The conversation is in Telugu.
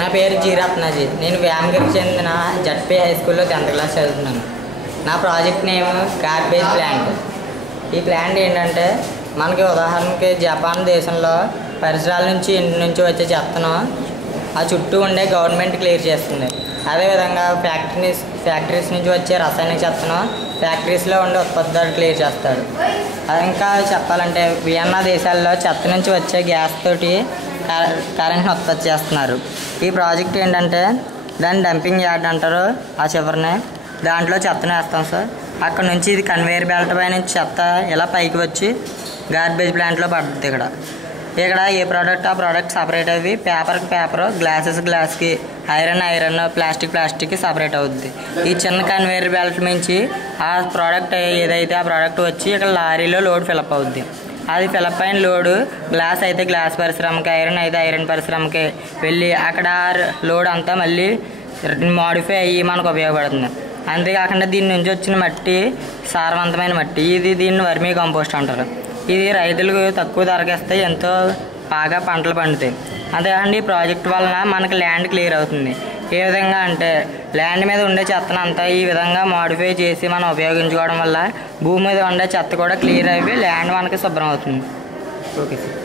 నా పేరు జీ రత్నాజీ. నేను వ్యామగిరికి చెందిన జడ్పీ హై స్కూల్లో 10th క్లాస్ చదువుతున్నాను. నా ప్రాజెక్ట్ నేమ్ గార్బేజ్ ప్లాంట్. ఈ ప్లాంట్ ఏంటంటే మనకి ఉదాహరణకి జపాన్ దేశంలో పరిసరాల నుంచి ఇంటి నుంచి వచ్చే చెత్తను ఆ చుట్టూ ఉండే గవర్నమెంట్ క్లియర్ చేస్తుంది. అదేవిధంగా ఫ్యాక్టరీస్ నుంచి వచ్చే రసాయనిక చెత్తను ఫ్యాక్టరీస్లో ఉండే ఉత్పత్తిదారులు క్లియర్ చేస్తాడు. ఇంకా చెప్పాలంటే వియన్నా దేశాల్లో చెత్త నుంచి వచ్చే గ్యాస్ తోటి కరెంట్ని ఉత్పత్తి చేస్తున్నారు. ఈ ప్రాజెక్ట్ ఏంటంటే దాన్ని డంపింగ్ యార్డ్ అంటారు. ఆ చివరిని దాంట్లో చెత్తను వేస్తాం సార్. అక్కడ నుంచి ఇది కన్వేయర్ బెల్ట్ పై నుంచి చెత్త ఇలా పైకి వచ్చి గార్బేజ్ ప్లాంట్లో పడుతుంది. ఇక్కడ ఏ ప్రోడక్ట్ ఆ ప్రోడక్ట్ సపరేట్ అవి, పేపర్కి పేపర్, గ్లాస్కి ఐరన్, ప్లాస్టిక్కి సపరేట్ అవుద్ది. ఈ చిన్న కన్వేయర్ బెల్ట్ నుంచి ఆ ప్రోడక్ట్ ఏదైతే ఆ ప్రోడక్ట్ వచ్చి ఇక్కడ లారీలో లోడ్ ఫిలప్ అవుద్ది. అది ఫిలప్ అయిన లోడు గ్లాస్ అయితే గ్లాస్ పరిశ్రమకి, ఐరన్ అయితే ఐరన్ పరిశ్రమకి వెళ్ళి అక్కడ లోడ్ అంతా మళ్ళీ మోడిఫై అయ్యి మనకు ఉపయోగపడుతుంది. అంతేకాకుండా దీని నుంచి వచ్చిన మట్టి సారవంతమైన మట్టి. దీన్ని వర్మీ కంపోస్ట్ అంటారు. ఇది రైతులకు తక్కువ ధరకిస్తే ఎంతో బాగా పంటలు పండుతాయి. అంతేకాకుండా ఈ ప్రాజెక్ట్ వలన మనకి ల్యాండ్ క్లియర్ అవుతుంది. ఏ విధంగా అంటే ల్యాండ్ మీద ఉండే చెత్తను అంతా ఈ విధంగా మోడిఫై చేసి మనం ఉపయోగించుకోవడం వల్ల భూమి మీద ఉండే చెత్త కూడా క్లియర్ అయిపోయి ల్యాండ్ మనకి శుభ్రం అవుతుంది. Okay sir.